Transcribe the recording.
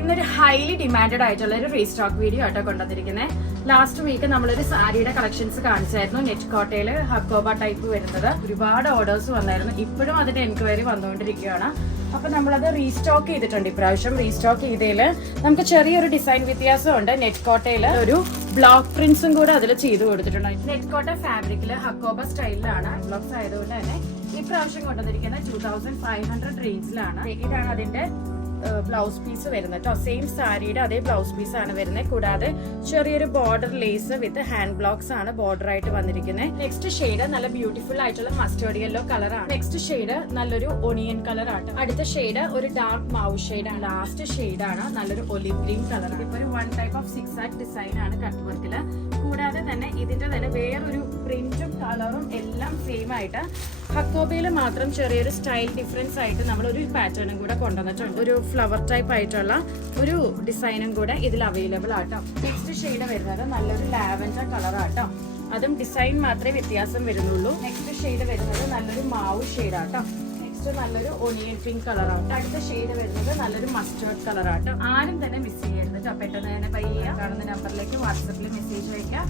ഇന്നൊരു highly demanded ആയിട്ടുള്ള ഒരു റീസ്റ്റോക്ക് വീഡിയോ ആയിട്ടോ കൊണ്ടുവന്നിരിക്കുന്നത്. ലാസ്റ്റ് വീക്ക് നമ്മളൊരു സാരിയുടെ കളക്ഷൻസ് കാണിച്ചായിരുന്നു. നെറ്റ് കോട്ടയില് ഹക്കോബ ടൈപ്പ് വരുന്നത് ഒരുപാട് ഓർഡേഴ്സ് വന്നായിരുന്നു. ഇപ്പോഴും അതിന്റെ എൻക്വയറി വന്നുകൊണ്ടിരിക്കുകയാണ്. അപ്പൊ നമ്മളത് റീസ്റ്റോക്ക് ചെയ്തിട്ടുണ്ട്. ഇപ്രാവശ്യം റീസ്റ്റോക്ക് ചെയ്തതിൽ നമുക്ക് ചെറിയൊരു ഡിസൈൻ വ്യത്യാസമുണ്ട്. നെറ്റ് കോട്ടയില് ഒരു ബ്ലോക്ക് പ്രിന്റ്സും കൂടെ അതിൽ ചെയ്ത് കൊടുത്തിട്ടുണ്ട്. നെറ്റ് കോട്ട ഫാബ്രിക്കില് ഹക്കോബ സ്റ്റൈലിലാണ് ബ്ലോക്സ് ആയതുകൊണ്ട് തന്നെ ഇപ്രാവശ്യം കൊണ്ടുവന്നിരിക്കുന്നത് 2500 റേഞ്ചിലാണ്. ഇതാണ് അതിന്റെ ബ്ലൗസ് പീസ് വരുന്നത് കേട്ടോ. സെയിം സാരിയുടെ അതേ ബ്ലൗസ് പീസ് ആണ് വരുന്നത്. കൂടാതെ ചെറിയൊരു border lace with hand blocks ആണ് ബോർഡർ ആയിട്ട് വന്നിരിക്കുന്നത്. നെക്സ്റ്റ് ഷെയ്ഡ് നല്ല ബ്യൂട്ടിഫുൾ ആയിട്ടുള്ള മസ്റ്റേർഡ് യെല്ലോ കളർ ആണ്. നെക്സ്റ്റ് ഷെയ്ഡ് നല്ലൊരു ഒണിയൻ കളർ ആണ്. അടുത്ത ഷെയ്ഡ് ഒരു ഡാർക്ക് മൗ ഷെയ്ഡ് ആണ്. ലാസ്റ്റ് ഷെയ്ഡ് ആണ് നല്ലൊരു ഒലിവ് ഗ്രീൻ കളർ. ഇപ്പൊ ഒരു one type of six act design ആണ് കട്ട് വർക്കില്. കൂടാതെ തന്നെ ഇതിന്റെ തന്നെ വേറൊരു പ്രിന്റും കളറും എല്ലാം സെയിം ആയിട്ട് ഹക്കോബയിൽ മാത്രം ചെറിയൊരു സ്റ്റൈൽ ഡിഫറൻസ് ആയിട്ട് നമ്മൾ ഒരു പാറ്റേണും കൂടെ കൊണ്ടുവന്നിട്ടുണ്ട്. ഒരു ഫ്ലവർ ടൈപ്പ് ആയിട്ടുള്ള ഒരു ഡിസൈനും കൂടെ ഇതിൽ അവൈലബിൾ ആട്ടോ. നെക്സ്റ്റ് ഷെയ്ഡ് വരുന്നത് നല്ലൊരു ലാവൻഡർ കളർ ആട്ടോ. അതും ഡിസൈൻ മാത്രമേ വ്യത്യാസം വരുന്നുള്ളൂ. നെക്സ്റ്റ് ഷെയ്ഡ് വരുന്നത് നല്ലൊരു മാവ് ഷെയ്ഡ് ആട്ടോ. നെക്സ്റ്റ് നല്ലൊരു ഒണിയൻ പിങ്ക് കളർ ആട്ടോ. അടുത്ത ഷെയ്ഡ് വരുന്നത് നല്ലൊരു മസ്റ്റേർഡ് കളർ ആട്ടോ. ആരും തന്നെ മിസ് ചെയ്യരുത് കേട്ടോ. പെട്ടെന്ന് തന്നെ പയ്യെ കാണുന്ന നമ്പറിലേക്ക് വാട്സപ്പിൽ മെസ്സേജ് അയക്കാം.